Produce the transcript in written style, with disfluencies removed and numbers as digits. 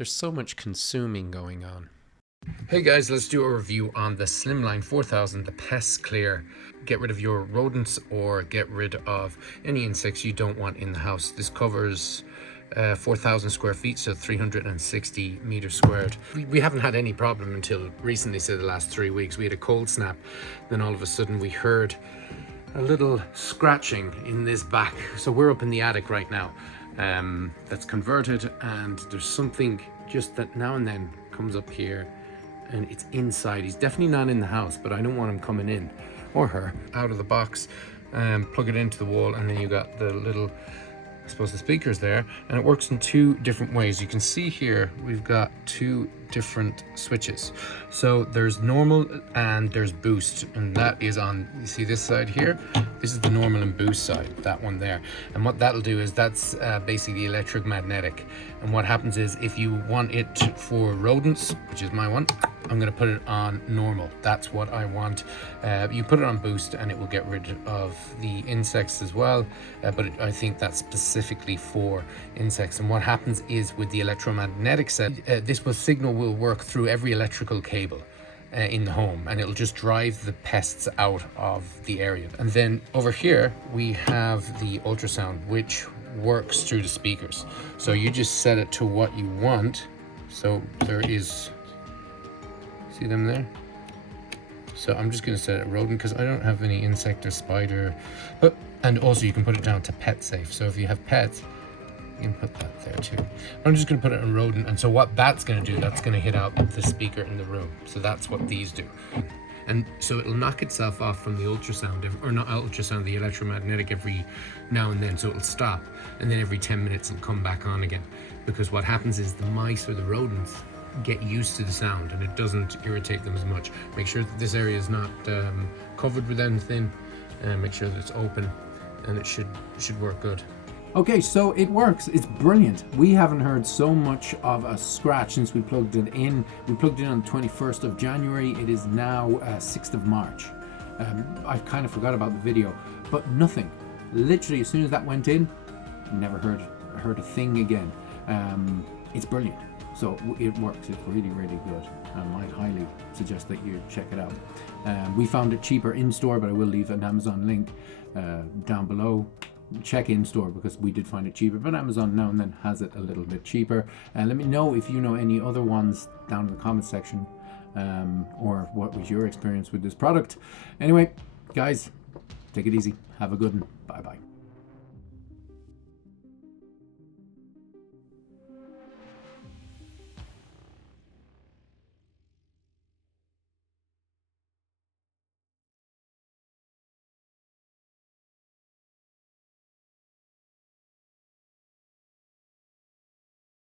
There's so much consuming going on. Hey guys, let's do a review on the Slimline 4000, the Pest Clear. Get rid of your rodents or get rid of any insects you don't want in the house. This covers 4,000 square feet, so 360 meters squared. We haven't had any problem until recently, so the last 3 weeks. We had a cold snap, then all of a sudden we heard a little scratching in this back. So we're up in the attic right now. That's converted, and there's something just that now and then comes up here, and it's inside. He's definitely not in the house, but I don't want him coming in, or her, out of the box. Plug it into the wall, and then you got the little, I suppose, the speakers there, and it works in two different ways. You can see here we've got two different switches. So there's normal and there's boost, and that is on, you see this side here, this is the normal and boost side, that one there. And what that'll do is that's basically electromagnetic. And what happens is, if you want it for rodents, which is my one, I'm going to put it on normal. That's what I want. You put it on boost and it will get rid of the insects as well, but I think that's specifically for insects. And what happens is, with the electromagnetic set, this signal will work through every electrical cable in the home, and it'll just drive the pests out of the area. And then over here we have the ultrasound, which works through the speakers. So you just set it to what you want. So there is, see them there? So I'm just going to set it rodent because I don't have any insect or spider. But, and also you can put it down to pet safe. So if you have pets, you can put that there too. I'm just going to put it in rodent, and so what that's going to do, that's going to hit out the speaker in the room. So that's what these do. And so it'll knock itself off from the ultrasound, or not ultrasound, the electromagnetic, every now and then. So it'll stop, and then every 10 minutes it'll come back on again. Because what happens is the mice or the rodents get used to the sound, and it doesn't irritate them as much. Make sure that this area is not covered with anything, and make sure that it's open, and it should work good. Okay, so it works. It's brilliant. We haven't heard so much of a scratch since we plugged it in. We plugged it in on the 21st of January. It is now 6th of March. I kind of forgot about the video, but nothing. Literally, as soon as that went in, never heard a thing again. It's brilliant. So it works. It's really, really good. I'd highly suggest that you check it out. We found it cheaper in store, but I will leave an Amazon link down below. Check in store because we did find it cheaper, but Amazon now and then has it a little bit cheaper. And let me know if you know any other ones down in the comment section, or what was your experience with this product. Anyway, guys, take it easy. Have a good one. Bye bye.